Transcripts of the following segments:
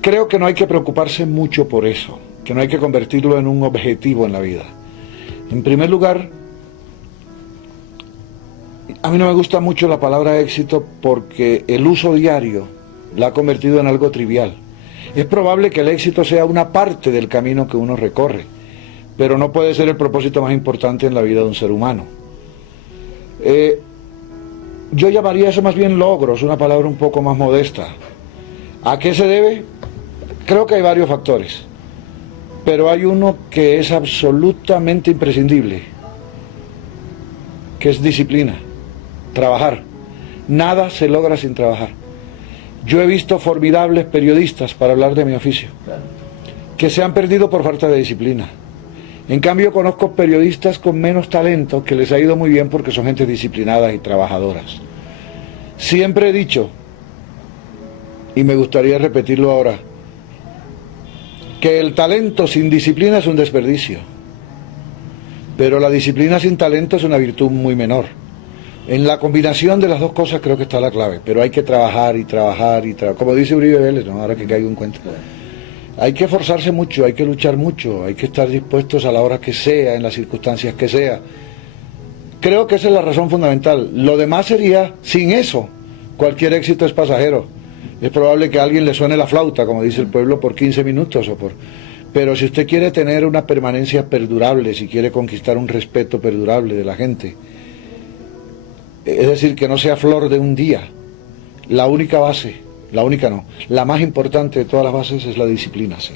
Creo que no hay que preocuparse mucho por eso, que no hay que convertirlo en un objetivo en la vida. En primer lugar, a mí no me gusta mucho la palabra éxito porque el uso diario la ha convertido en algo trivial. Es probable que el éxito sea una parte del camino que uno recorre, pero no puede ser el propósito más importante en la vida de un ser humano. Yo llamaría eso más bien logros, una palabra un poco más modesta. ¿A qué se debe? Creo que hay varios factores, pero hay uno que es absolutamente imprescindible, que es disciplina, trabajar. Nada se logra sin trabajar. Yo he visto formidables periodistas, para hablar de mi oficio, que se han perdido por falta de disciplina. En cambio, conozco periodistas con menos talento que les ha ido muy bien porque son gente disciplinada y trabajadoras. Siempre he dicho, y me gustaría repetirlo ahora, que el talento sin disciplina es un desperdicio, pero la disciplina sin talento es una virtud muy menor. En la combinación de las dos cosas creo que está la clave, pero hay que trabajar y trabajar y trabajar, como dice Uribe Vélez, ¿no? Ahora que caigo en cuenta. Hay que esforzarse mucho, hay que luchar mucho, hay que estar dispuestos a la hora que sea, en las circunstancias que sea. Creo que esa es la razón fundamental. Lo demás sería, sin eso, cualquier éxito es pasajero. Es probable que a alguien le suene la flauta, como dice el pueblo, por 15 minutos o por... Pero si usted quiere tener una permanencia perdurable, si quiere conquistar un respeto perdurable de la gente, es decir, que no sea flor de un día, la única base, la única no, la más importante de todas las bases es la disciplina, sí.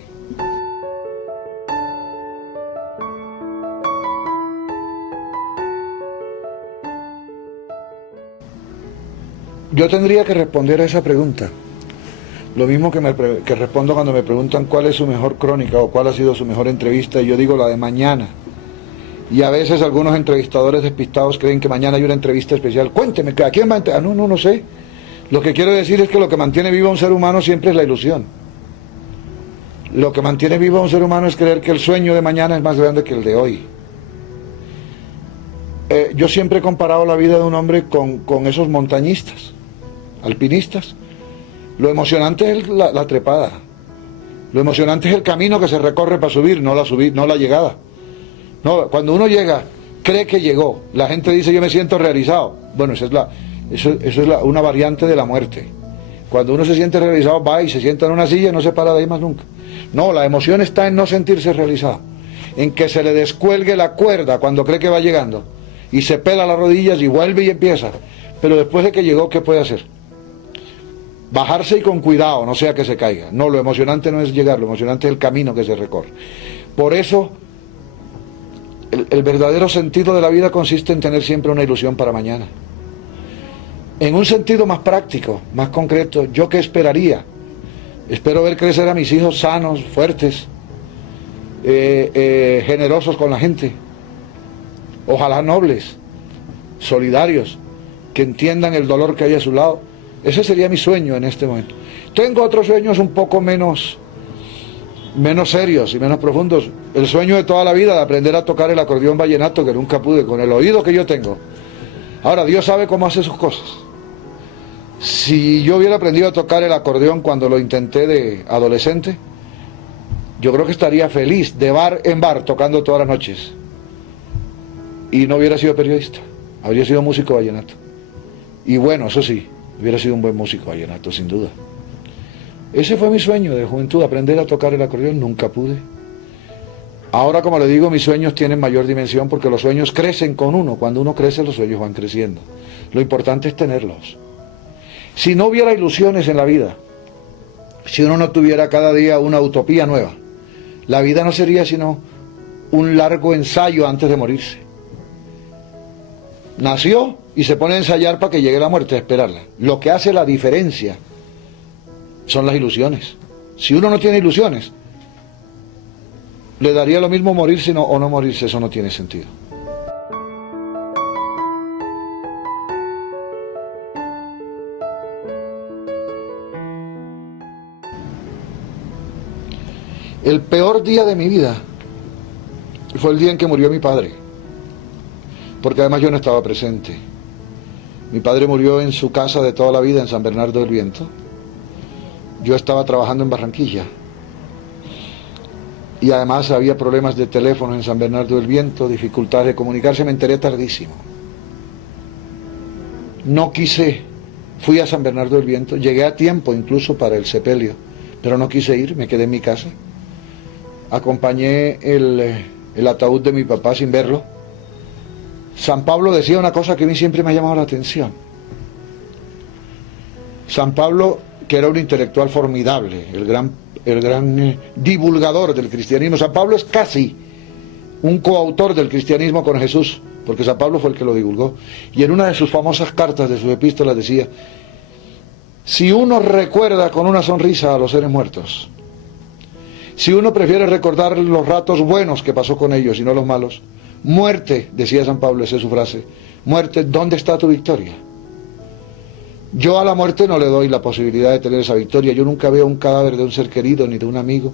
Yo tendría que responder a esa pregunta. Lo mismo que respondo cuando me preguntan cuál es su mejor crónica o cuál ha sido su mejor entrevista, y yo digo la de mañana. Y a veces algunos entrevistadores despistados creen que mañana hay una entrevista especial. Cuénteme, ¿a quién va a entrevistar? No sé. Lo que quiero decir es que lo que mantiene vivo a un ser humano siempre es la ilusión. Lo que mantiene vivo a un ser humano es creer que el sueño de mañana es más grande que el de hoy. Yo siempre he comparado la vida de un hombre con esos montañistas, alpinistas. Lo emocionante es la trepada. Lo emocionante es el camino que se recorre para subir, no la llegada. No, cuando uno llega, cree que llegó. La gente dice, yo me siento realizado. Bueno, eso es una variante de la muerte. Cuando uno se siente realizado, va y se sienta en una silla y no se para de ahí más nunca. No, la emoción está en no sentirse realizado, en que se le descuelgue la cuerda cuando cree que va llegando y se pela las rodillas y vuelve y empieza. Pero después de que llegó, ¿qué puede hacer? Bajarse y con cuidado, no sea que se caiga. No, lo emocionante no es llegar, lo emocionante es el camino que se recorre. Por eso, el verdadero sentido de la vida consiste en tener siempre una ilusión para mañana. En un sentido más práctico, más concreto, ¿yo qué esperaría? Espero ver crecer a mis hijos sanos, fuertes, generosos con la gente, ojalá nobles, solidarios, que entiendan el dolor que hay a su lado. Ese sería mi sueño en este momento. Tengo otros sueños un poco menos serios y menos profundos. El sueño de toda la vida de aprender a tocar el acordeón vallenato, que nunca pude, con el oído que yo tengo. Ahora, Dios sabe cómo hace sus cosas. Si yo hubiera aprendido a tocar el acordeón cuando lo intenté de adolescente, yo creo que estaría feliz de bar en bar tocando todas las noches. Y no hubiera sido periodista, habría sido músico vallenato. Y bueno, eso sí, hubiera sido un buen músico vallenato, sin duda. Ese fue mi sueño de juventud, aprender a tocar el acordeón, nunca pude. Ahora, como le digo, mis sueños tienen mayor dimensión porque los sueños crecen con uno. Cuando uno crece, los sueños van creciendo. Lo importante es tenerlos. Si no hubiera ilusiones en la vida, si uno no tuviera cada día una utopía nueva, la vida no sería sino un largo ensayo antes de morirse. Nació y se pone a ensayar para que llegue la muerte, a esperarla. Lo que hace la diferencia son las ilusiones. Si uno no tiene ilusiones, le daría lo mismo morirse o no morirse, eso no tiene sentido. El peor día de mi vida fue el día en que murió mi padre, porque además yo no estaba presente. Mi padre murió en su casa de toda la vida en San Bernardo del Viento. yo estaba trabajando en Barranquilla. Y además había problemas de teléfono en San Bernardo del Viento, dificultades de comunicarse, me enteré tardísimo. No quise, fui a San Bernardo del Viento, llegué a tiempo incluso para el sepelio, pero no quise ir, me quedé en mi casa. Acompañé el ataúd de mi papá sin verlo. San Pablo decía una cosa que a mí siempre me ha llamado la atención. San Pablo, que era un intelectual formidable, el gran divulgador del cristianismo. San Pablo es casi un coautor del cristianismo con Jesús, porque San Pablo fue el que lo divulgó. Y en una de sus famosas cartas, de sus epístolas, decía: si uno recuerda con una sonrisa a los seres muertos, si uno prefiere recordar los ratos buenos que pasó con ellos y no los malos, muerte, decía San Pablo, esa es su frase, muerte, ¿dónde está tu victoria? Yo a la muerte no le doy la posibilidad de tener esa victoria. Yo nunca veo un cadáver de un ser querido ni de un amigo.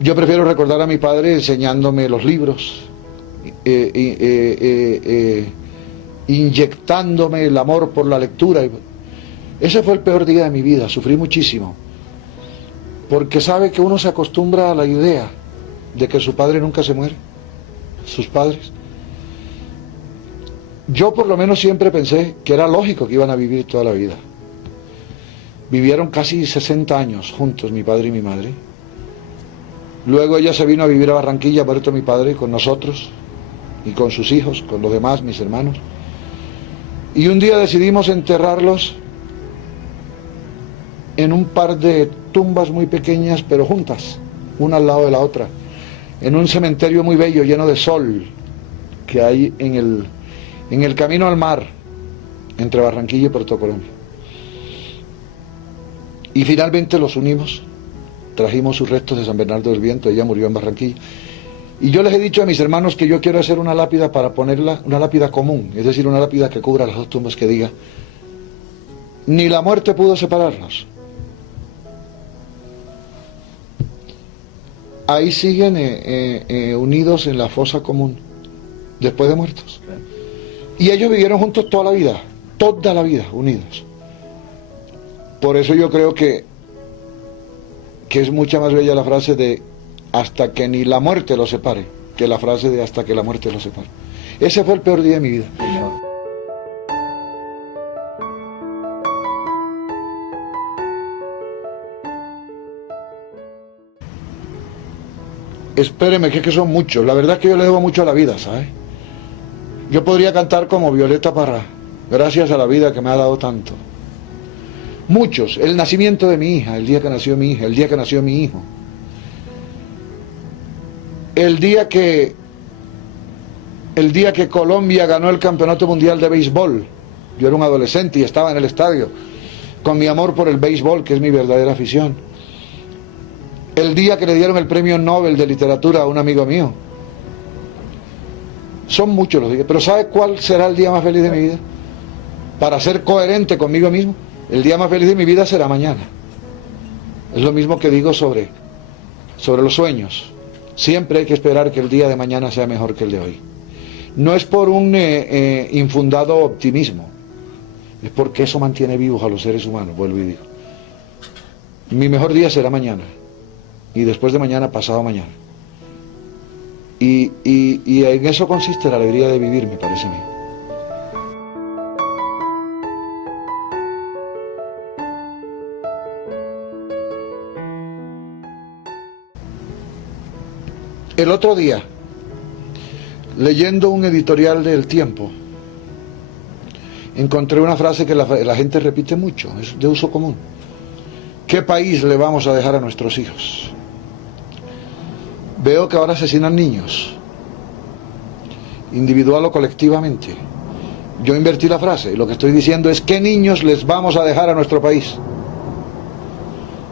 Yo prefiero recordar a mi padre enseñándome los libros, inyectándome el amor por la lectura. Ese fue el peor día de mi vida, sufrí muchísimo, porque sabe que uno se acostumbra a la idea de que su padre nunca se muere, sus padres. Yo por lo menos siempre pensé que era lógico que iban a vivir toda la vida. Vivieron casi 60 años juntos, mi padre y mi madre. Luego ella se vino a vivir a Barranquilla, muerto mi padre, con nosotros y con sus hijos, con los demás, mis hermanos. Y un día decidimos enterrarlos en un par de tumbas muy pequeñas, pero juntas, una al lado de la otra, en un cementerio muy bello, lleno de sol, que hay en el camino al mar, entre Barranquilla y Puerto Colombia. Y finalmente los unimos, trajimos sus restos de San Bernardo del Viento, ella murió en Barranquilla. Y yo les he dicho a mis hermanos que yo quiero hacer una lápida para ponerla, una lápida común, es decir, una lápida que cubra las dos tumbas, que diga: ni la muerte pudo separarnos. Ahí siguen unidos en la fosa común, después de muertos. Y ellos vivieron juntos toda la vida, unidos. Por eso yo creo que es mucha más bella la frase de hasta que ni la muerte los separe, que la frase de hasta que la muerte los separe. Ese fue el peor día de mi vida. Espéreme, que es que son muchos. La verdad es que yo le debo mucho a la vida, ¿sabes? Yo podría cantar como Violeta Parra, gracias a la vida que me ha dado tanto. Muchos. El nacimiento de mi hija, el día que nació mi hija, el día que nació mi hijo. El día que Colombia ganó el Campeonato Mundial de Béisbol. Yo era un adolescente y estaba en el estadio, con mi amor por el béisbol, que es mi verdadera afición. El día que le dieron el premio Nobel de Literatura a un amigo mío. Son muchos los días, pero ¿sabe cuál será el día más feliz de mi vida? Para ser coherente conmigo mismo, el día más feliz de mi vida será mañana. Es lo mismo que digo sobre los sueños. Siempre hay que esperar que el día de mañana sea mejor que el de hoy. No es por un infundado optimismo, es porque eso mantiene vivos a los seres humanos, vuelvo y digo. Mi mejor día será mañana, y después de mañana, pasado mañana. Y en eso consiste la alegría de vivir, me parece a mí. El otro día, leyendo un editorial del Tiempo, encontré una frase que la gente repite mucho, es de uso común. ¿Qué país le vamos a dejar a nuestros hijos? Veo que ahora asesinan niños, individual o colectivamente. Yo invertí la frase y lo que estoy diciendo es: ¿qué niños les vamos a dejar a nuestro país?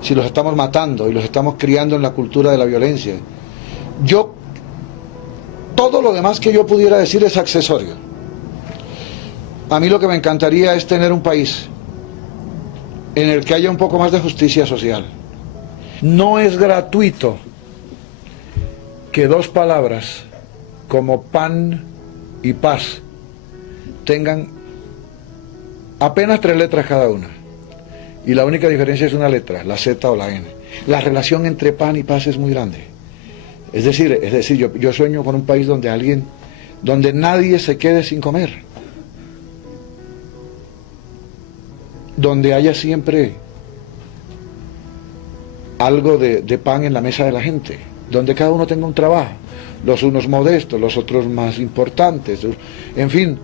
Si los estamos matando y los estamos criando en la cultura de la violencia. Todo lo demás que yo pudiera decir es accesorio. A mí lo que me encantaría es tener un país en el que haya un poco más de justicia social. No es gratuito que dos palabras como pan y paz tengan apenas 3 letras cada una. y la única diferencia es una letra, la Z o la N. La relación entre pan y paz es muy grande. Es decir, yo sueño con un país donde nadie se quede sin comer, donde haya siempre algo de pan en la mesa de la gente, donde cada uno tenga un trabajo, los unos modestos, los otros más importantes, en fin,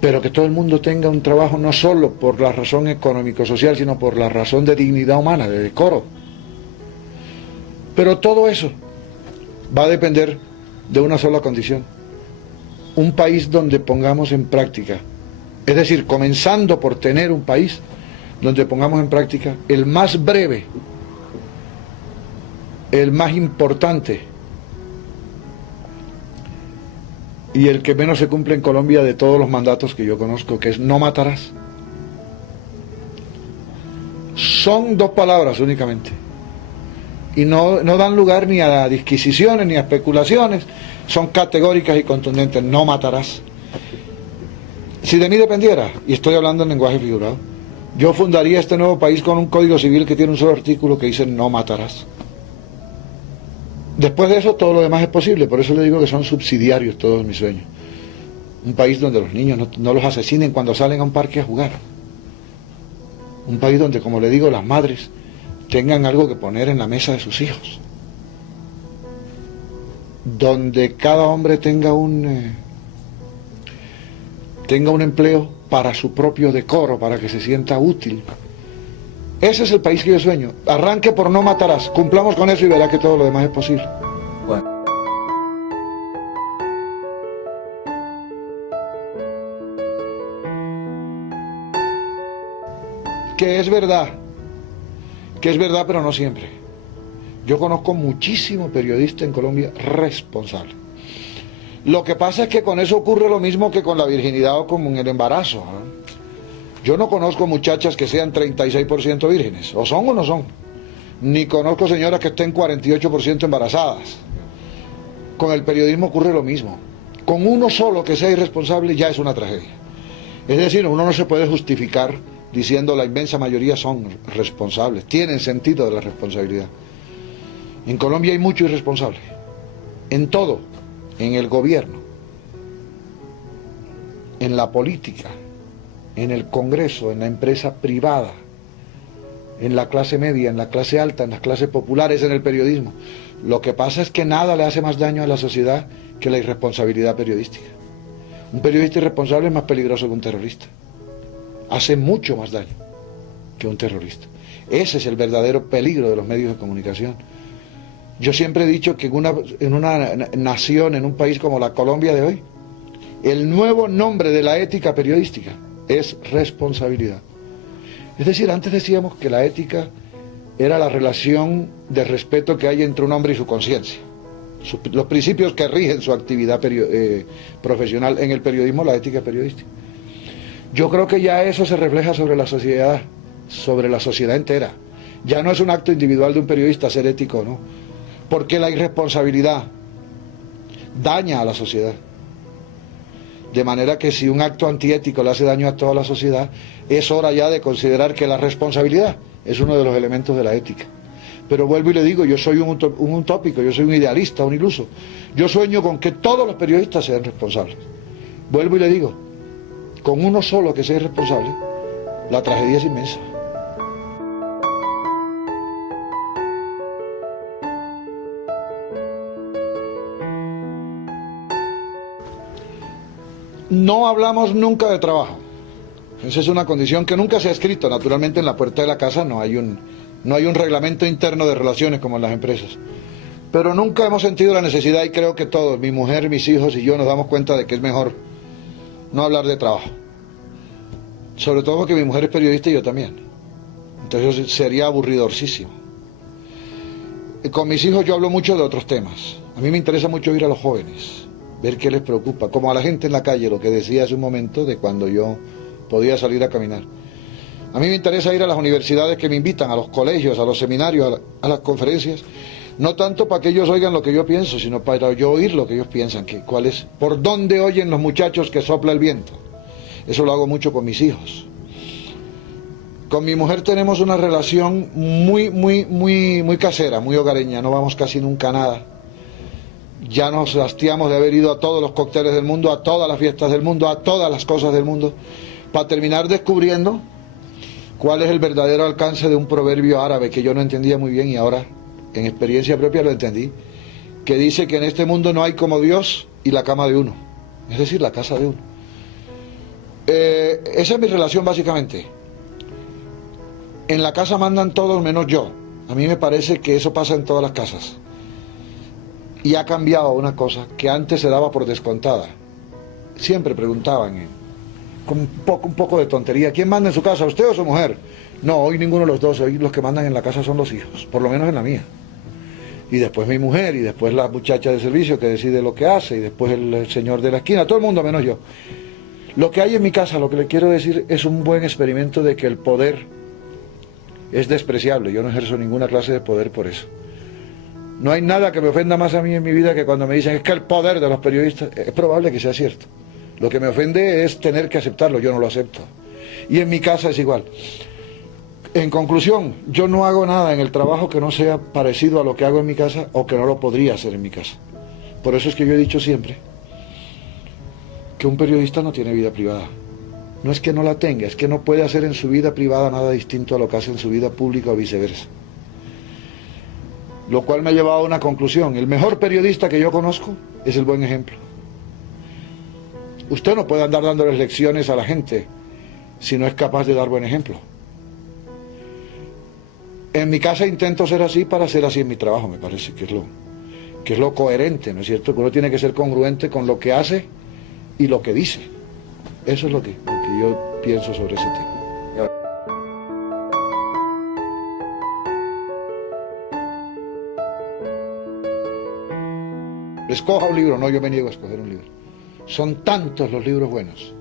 pero que todo el mundo tenga un trabajo no solo por la razón económico-social, sino por la razón de dignidad humana, de decoro. Pero todo eso va a depender de una sola condición: un país donde pongamos en práctica, es decir, comenzando por tener un país donde pongamos en práctica el más breve, el más importante y el que menos se cumple en Colombia de todos los mandatos que yo conozco, que es no matarás. Son 2 palabras únicamente y no dan lugar ni a disquisiciones ni a especulaciones, son categóricas y contundentes: no matarás. Si de mí dependiera, y estoy hablando en lenguaje figurado, yo fundaría este nuevo país con un código civil que tiene un solo artículo que dice no matarás. Después de eso todo lo demás es posible, por eso le digo que son subsidiarios todos mis sueños. Un país donde los niños no los asesinen cuando salen a un parque a jugar. Un país donde, como le digo, las madres tengan algo que poner en la mesa de sus hijos. Donde cada hombre tenga un empleo para su propio decoro, para que se sienta útil. Ese es el país que yo sueño. Arranque por no matarás. Cumplamos con eso y verá que todo lo demás es posible. Bueno. Que es verdad pero no siempre. Yo conozco muchísimo periodista en Colombia responsable. Lo que pasa es que con eso ocurre lo mismo que con la virginidad o con el embarazo, ¿no? Yo no conozco muchachas que sean 36% vírgenes, o son o no son. Ni conozco señoras que estén 48% embarazadas. Con el periodismo ocurre lo mismo. Con uno solo que sea irresponsable ya es una tragedia. Es decir, uno no se puede justificar diciendo la inmensa mayoría son responsables, tienen sentido de la responsabilidad. En Colombia hay mucho irresponsable, en todo, en el gobierno, en la política, en el Congreso, en la empresa privada, en la clase media, en la clase alta, en las clases populares, en el periodismo. Lo que pasa es que nada le hace más daño a la sociedad que la irresponsabilidad periodística. Un periodista irresponsable es más peligroso que un terrorista. Hace mucho más daño que un terrorista. Ese es el verdadero peligro de los medios de comunicación. Yo siempre he dicho que en una nación, en un país como la Colombia de hoy, el nuevo nombre de la ética periodística es responsabilidad. Es decir, antes decíamos que la ética era la relación de respeto que hay entre un hombre y su conciencia. Los principios que rigen su actividad profesional. En el periodismo, la ética periodística. Yo creo que ya eso se refleja sobre la sociedad entera. Ya no es un acto individual de un periodista ser ético, ¿no? Porque la irresponsabilidad daña a la sociedad. De manera que si un acto antiético le hace daño a toda la sociedad, es hora ya de considerar que la responsabilidad es uno de los elementos de la ética. Pero vuelvo y le digo, yo soy un utópico, yo soy un idealista, un iluso. Yo sueño con que todos los periodistas sean responsables. Vuelvo y le digo, con uno solo que sea irresponsable, la tragedia es inmensa. No hablamos nunca de trabajo. Esa es una condición que nunca se ha escrito. Naturalmente en la puerta de la casa no hay un reglamento interno de relaciones como en las empresas. Pero nunca hemos sentido la necesidad, y creo que todos, mi mujer, mis hijos y yo, nos damos cuenta de que es mejor no hablar de trabajo. Sobre todo porque mi mujer es periodista y yo también. Entonces sería aburridorcísimo. Con mis hijos yo hablo mucho de otros temas. A mí me interesa mucho ir a los jóvenes, ver qué les preocupa, como a la gente en la calle, lo que decía hace un momento de cuando yo podía salir a caminar. A mí me interesa ir a las universidades que me invitan, a los colegios, a los seminarios, a las conferencias, no tanto para que ellos oigan lo que yo pienso, sino para yo oír lo que ellos piensan, por dónde oyen los muchachos que sopla el viento. Eso lo hago mucho con mis hijos. Con mi mujer tenemos una relación muy casera, muy hogareña, no vamos casi nunca a nada. Ya nos hastiamos de haber ido a todos los cócteles del mundo, a todas las fiestas del mundo, a todas las cosas del mundo, para terminar descubriendo cuál es el verdadero alcance de un proverbio árabe que yo no entendía muy bien y ahora en experiencia propia lo entendí, que dice que en este mundo no hay como Dios y la cama de uno, es decir, la casa de uno. Esa es mi relación básicamente. En la casa mandan todos menos yo. A mí me parece que eso pasa en todas las casas. Y ha cambiado una cosa que antes se daba por descontada. Siempre preguntaban, con un poco de tontería, ¿quién manda en su casa, usted o su mujer? No, hoy ninguno de los dos, hoy los que mandan en la casa son los hijos, por lo menos en la mía. Y después mi mujer, y después la muchacha de servicio que decide lo que hace, y después el señor de la esquina, todo el mundo menos yo. Lo que hay en mi casa, lo que le quiero decir, es un buen experimento de que el poder es despreciable. Yo no ejerzo ninguna clase de poder por eso. No hay nada que me ofenda más a mí en mi vida que cuando me dicen es que el poder de los periodistas, es probable que sea cierto. Lo que me ofende es tener que aceptarlo, yo no lo acepto. Y en mi casa es igual. En conclusión, yo no hago nada en el trabajo que no sea parecido a lo que hago en mi casa o que no lo podría hacer en mi casa. Por eso es que yo he dicho siempre que un periodista no tiene vida privada. No es que no la tenga, es que no puede hacer en su vida privada nada distinto a lo que hace en su vida pública o viceversa. Lo cual me ha llevado a una conclusión. El mejor periodista que yo conozco es el buen ejemplo. Usted no puede andar dándoles lecciones a la gente si no es capaz de dar buen ejemplo. En mi casa intento ser así para ser así en mi trabajo, me parece que es lo coherente, ¿no es cierto? Que uno tiene que ser congruente con lo que hace y lo que dice. Eso es lo que yo pienso sobre ese tema. Escoja un libro, no, yo me niego a escoger un libro. Son tantos los libros buenos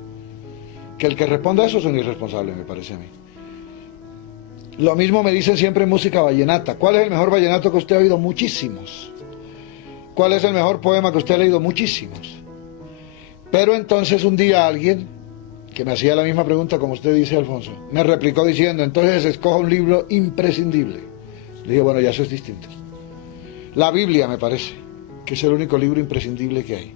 que el que responda a eso es un irresponsable, me parece a mí. Lo mismo me dicen siempre en música vallenata. ¿Cuál es el mejor vallenato que usted ha oído? Muchísimos. ¿Cuál es el mejor poema que usted ha leído? Muchísimos. Pero entonces un día alguien, que me hacía la misma pregunta como usted dice, Alfonso, me replicó diciendo, entonces escoja un libro imprescindible. Le dije, bueno, ya eso es distinto. La Biblia, me parece, que es el único libro imprescindible que hay.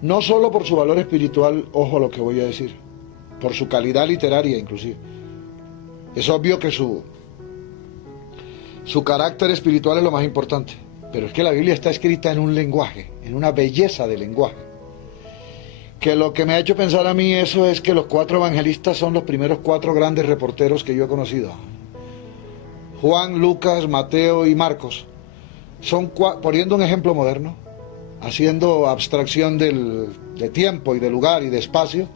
No solo por su valor espiritual, ojo a lo que voy a decir, por su calidad literaria inclusive. Es obvio que su carácter espiritual es lo más importante, pero es que la Biblia está escrita en un lenguaje, en una belleza de lenguaje, que lo que me ha hecho pensar a mí eso es que los 4 evangelistas son los primeros 4 grandes reporteros que yo he conocido. Juan, Lucas, Mateo y Marcos. Son, poniendo un ejemplo moderno, haciendo abstracción de tiempo y de lugar y de espacio,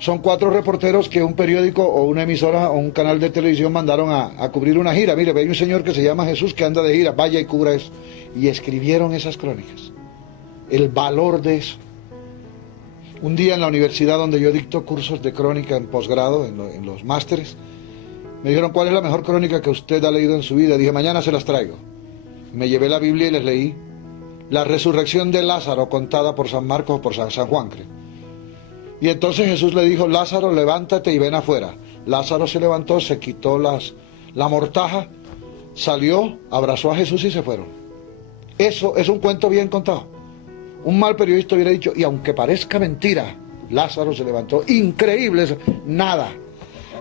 son 4 reporteros que un periódico o una emisora o un canal de televisión mandaron a cubrir una gira. Mire, hay un señor que se llama Jesús que anda de gira, vaya y cubra eso. Y escribieron esas crónicas. El valor de eso. Un día en la universidad donde yo dicto cursos de crónica en posgrado, en los másteres, me dijeron, ¿cuál es la mejor crónica que usted ha leído en su vida? Dije, mañana se las traigo. Me llevé la Biblia y les leí la resurrección de Lázaro contada por San Marcos o por San Juan, creo. Y entonces Jesús le dijo, Lázaro, levántate y ven afuera. Lázaro se levantó, se quitó la mortaja, salió, abrazó a Jesús y se fueron. Eso es un cuento bien contado. Un mal periodista hubiera dicho, y aunque parezca mentira, Lázaro se levantó. Increíble eso. Nada.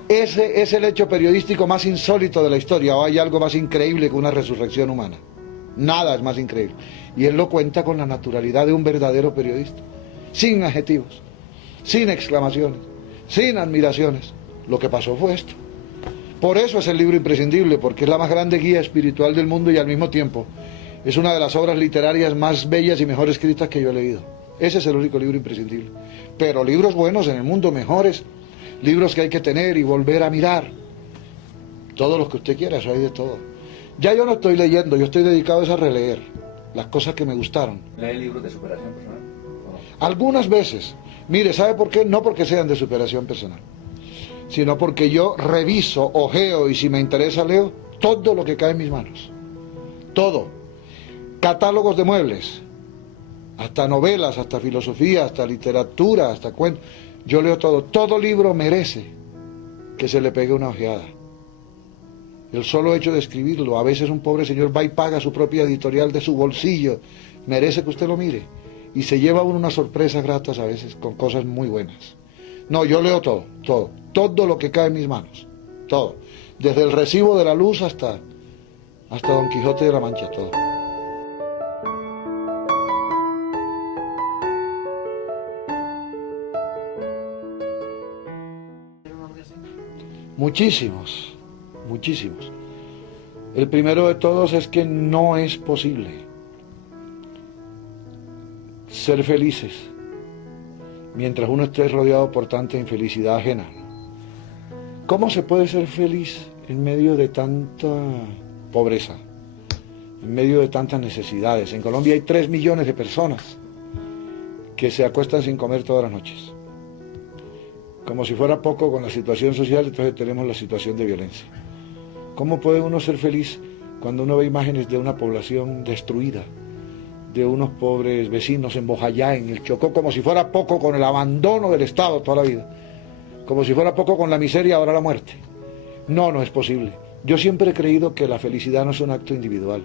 Ese es el hecho periodístico más insólito de la historia. ¿O hay algo más increíble que una resurrección humana? Nada es más increíble. Y él lo cuenta con la naturalidad de un verdadero periodista. Sin adjetivos, sin exclamaciones, sin admiraciones. Lo que pasó fue esto. Por eso es el libro imprescindible, porque es la más grande guía espiritual del mundo y al mismo tiempo es una de las obras literarias más bellas y mejor escritas que yo he leído. Ese es el único libro imprescindible. Pero libros buenos en el mundo, mejores, libros que hay que tener y volver a mirar. Todos los que usted quiera, eso hay de todo. Ya yo no estoy leyendo, yo estoy dedicado a releer las cosas que me gustaron. ¿Lee libros de superación personal? ¿O no? Algunas veces. Mire, ¿sabe por qué? No porque sean de superación personal, sino porque yo reviso, ojeo y si me interesa leo todo lo que cae en mis manos. Todo. Catálogos de muebles, hasta novelas, hasta filosofía, hasta literatura, hasta cuentos. Yo leo todo. Todo libro merece que se le pegue una ojeada. El solo hecho de escribirlo, a veces un pobre señor va y paga su propia editorial de su bolsillo, merece que usted lo mire, y se lleva uno unas sorpresas gratas a veces con cosas muy buenas. No, yo leo todo lo que cae en mis manos, todo, desde el recibo de la luz hasta Don Quijote de la Mancha, todo. Muchísimos. El primero de todos es que no es posible ser felices mientras uno esté rodeado por tanta infelicidad ajena. ¿Cómo se puede ser feliz en medio de tanta pobreza, en medio de tantas necesidades? En Colombia hay 3 millones de personas que se acuestan sin comer todas las noches. Como si fuera poco con la situación social, entonces tenemos la situación de violencia. ¿Cómo puede uno ser feliz cuando uno ve imágenes de una población destruida, de unos pobres vecinos en Bojayá, en el Chocó, como si fuera poco con el abandono del Estado toda la vida, como si fuera poco con la miseria, ahora la muerte? No es posible. Yo siempre he creído que la felicidad no es un acto individual.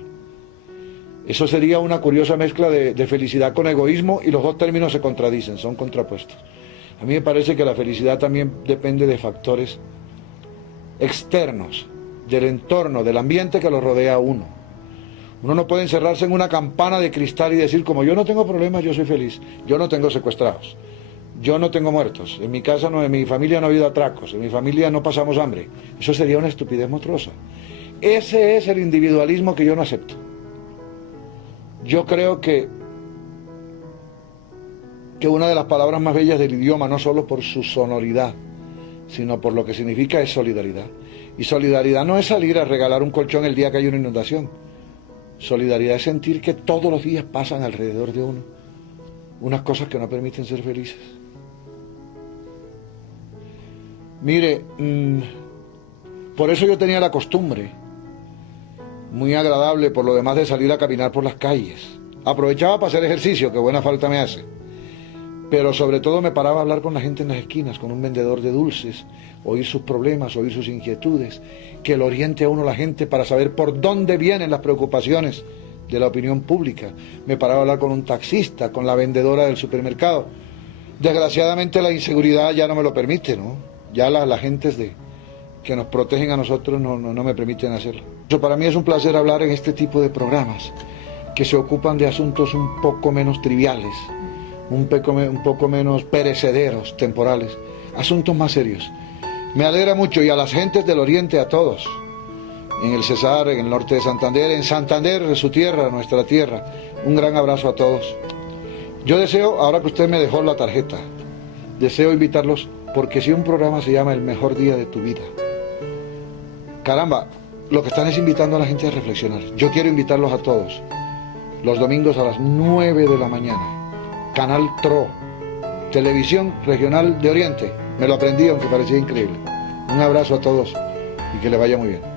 Eso sería una curiosa mezcla de felicidad con egoísmo, y los dos términos se contradicen, son contrapuestos. A mí me parece que la felicidad también depende de factores externos, del entorno, del ambiente que lo rodea a uno. Uno no puede encerrarse en una campana de cristal y decir, como yo no tengo problemas, yo soy feliz. Yo no tengo secuestrados, yo no tengo muertos, en mi casa no, en mi familia no ha habido atracos, en mi familia no pasamos hambre. Eso sería una estupidez monstruosa. Ese es el individualismo que yo no acepto. Yo creo que una de las palabras más bellas del idioma, no solo por su sonoridad, sino por lo que significa, es solidaridad. Y solidaridad no es salir a regalar un colchón el día que hay una inundación. Solidaridad es sentir que todos los días pasan alrededor de uno unas cosas que no permiten ser felices. Mire, por eso yo tenía la costumbre, muy agradable por lo demás, de salir a caminar por las calles. Aprovechaba para hacer ejercicio, que buena falta me hace. Pero sobre todo me paraba a hablar con la gente en las esquinas, con un vendedor de dulces, oír sus problemas, oír sus inquietudes, que lo oriente a uno la gente para saber por dónde vienen las preocupaciones de la opinión pública. Me paraba a hablar con un taxista, con la vendedora del supermercado. Desgraciadamente la inseguridad ya no me lo permite, ¿no? Ya las gentes que nos protegen a nosotros no me permiten hacerlo. Eso para mí es un placer hablar en este tipo de programas, que se ocupan de asuntos un poco menos triviales, un poco menos perecederos, temporales, asuntos más serios. Me alegra mucho, y a las gentes del Oriente, a todos, en el Cesar, en el norte de Santander, en Santander, su tierra, nuestra tierra, un gran abrazo a todos. Yo deseo, ahora que usted me dejó la tarjeta, deseo invitarlos, porque si un programa se llama El Mejor Día de tu Vida, caramba, lo que están es invitando a la gente a reflexionar. Yo quiero invitarlos a todos, los domingos a las 9 de la mañana, Canal TRO, Televisión Regional de Oriente. Me lo aprendí, aunque parecía increíble. Un abrazo a todos y que le vaya muy bien.